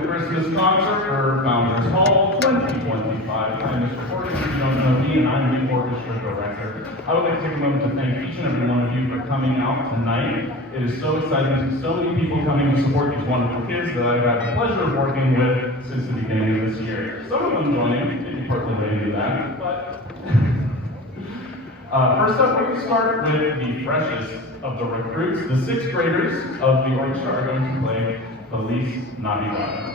the Christmas concert for Founders Hall 2025. I'm Mr. Porter. If you don't know me, and I'm the orchestra director. I would like to take a moment to thank each and every one of you for coming out tonight. It is so exciting to see so many people coming to support these wonderful kids that I've had the pleasure of working with since the beginning of this year. Some of them joining, maybe partly related to that, but first up, we're going to start with the freshest of the recruits. The sixth graders of the orchestra are going to play Feliz Navidad.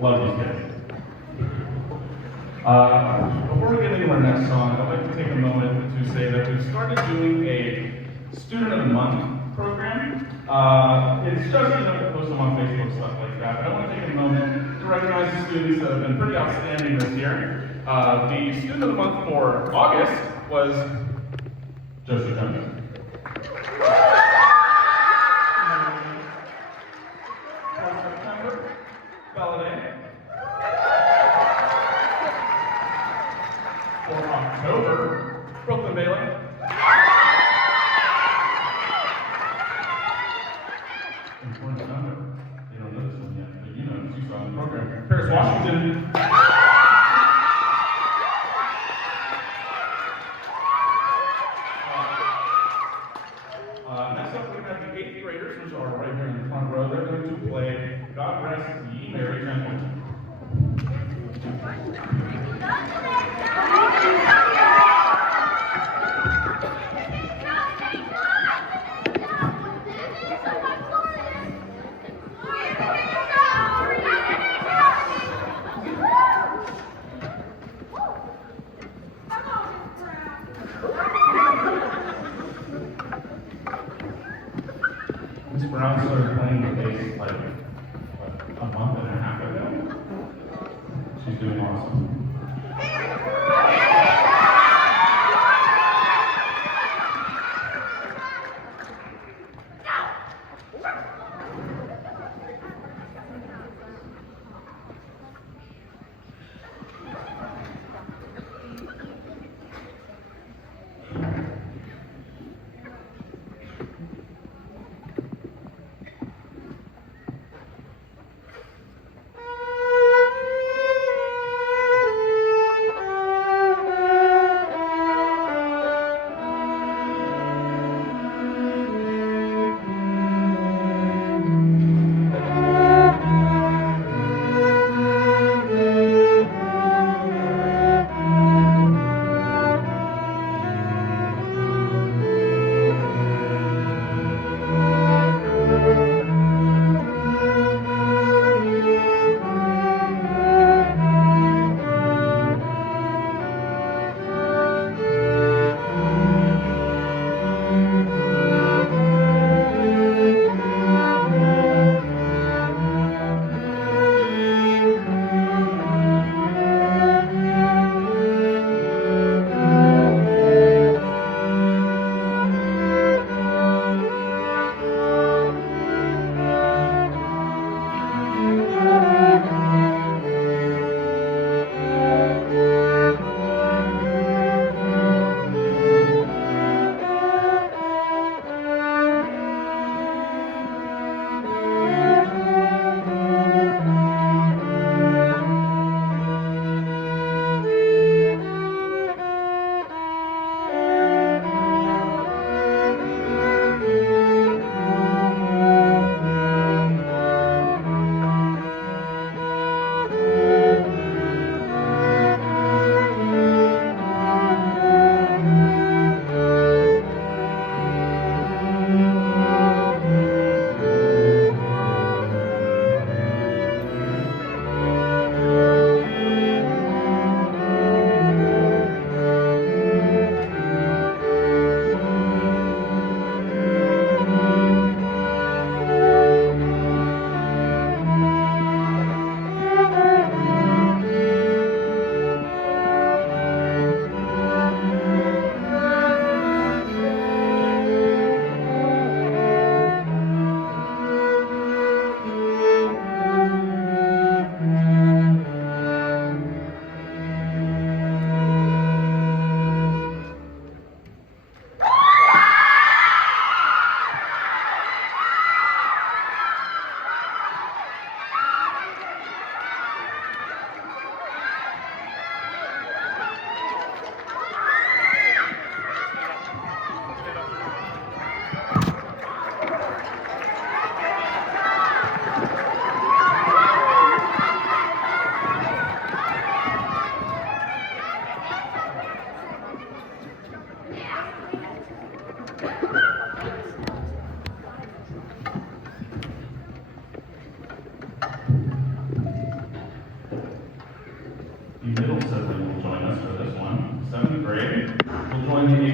Love these kids. Before we get into our next song, I'd like to take a moment to say that we've started doing a Student of the Month program. It's just enough to post them on Facebook, stuff like that. But I want to take a moment to recognize the students that have been pretty outstanding this year. The Student of the Month for August was Josie Jones. For October, Brooklyn Bailey. And for December, they don't know this one yet, but you know, she's on the program. Paris Washington. Next up, we're going to have the 8th graders, which are right here in the front row. They're going to play God Rest Ye Merry Gentlemen. Miss Brown started playing the bass like a month and a half ago. She's doing awesome.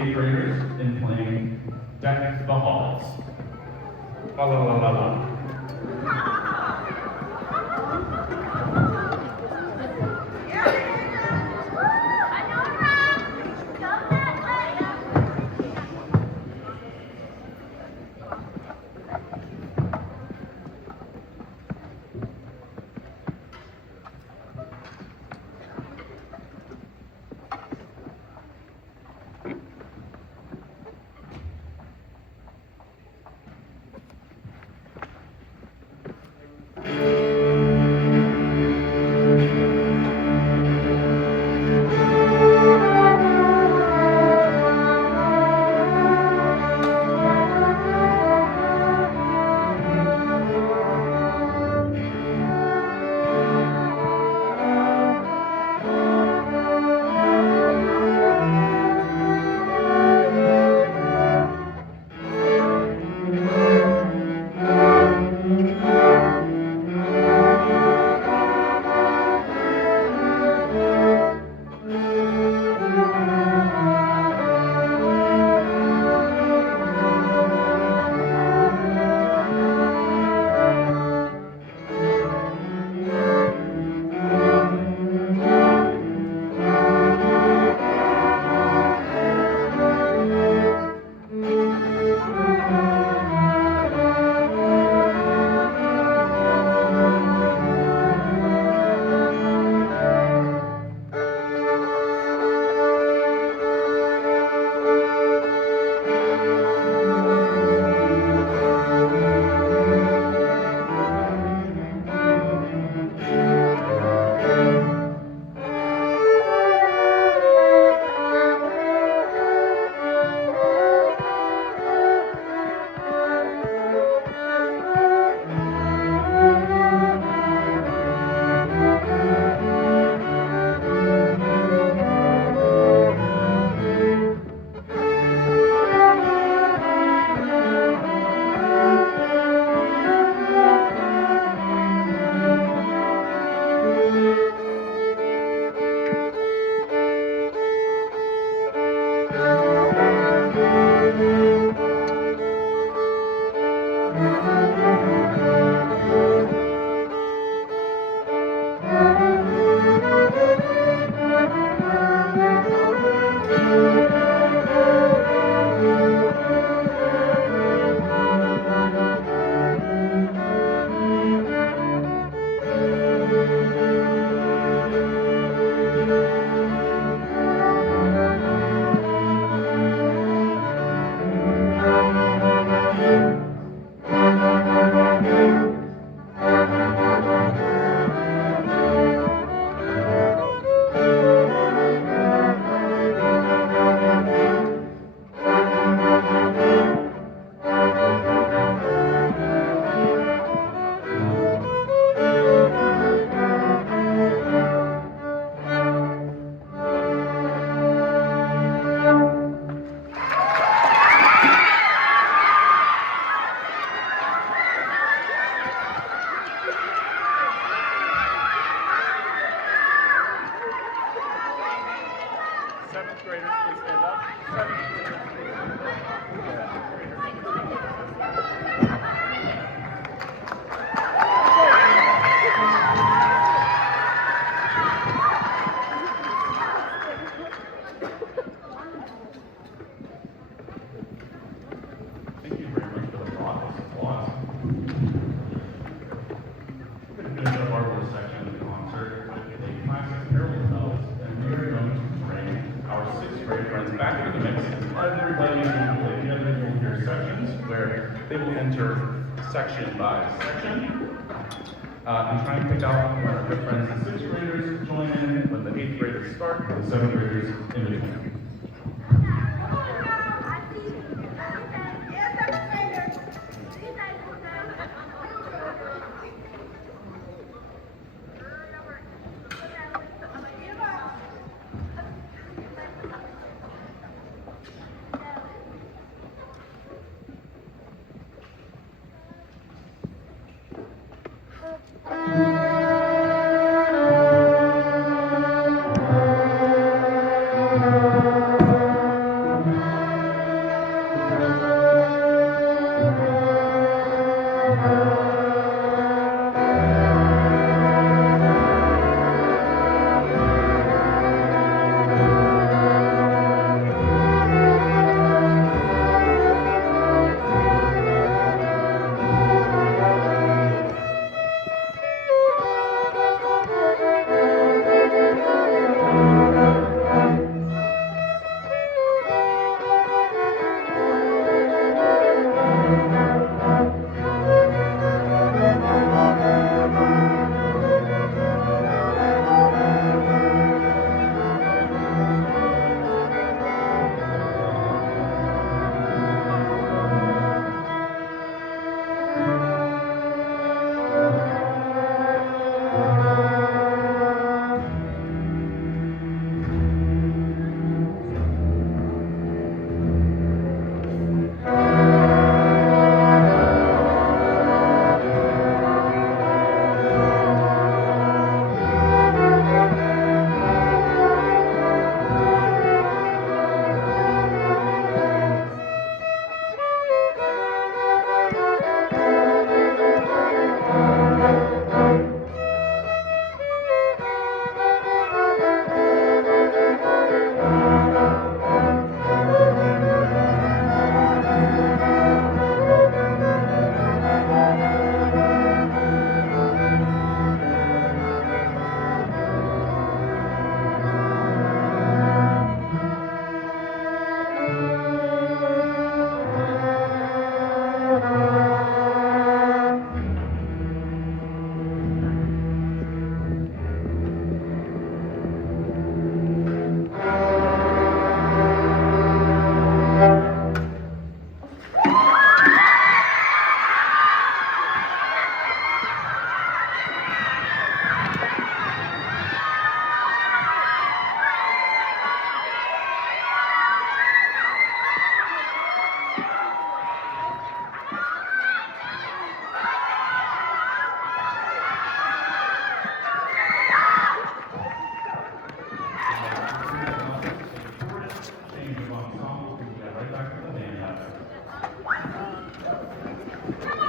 8th graders in playing Deck the Halls. La la la la la. Seventh graders, please stand up. Seventh graders, please stand up. Thank you very much for the applause. We're going to finish up our little section of the concert with a classic carol bells, and we are going to bring our 6th grade friends back into the mix. Everybody will play together. You will hear sections where they will enter section by section. And try and pick out when our good friends, the 6th graders, join in when the 8th graders start, and the 7th graders in between.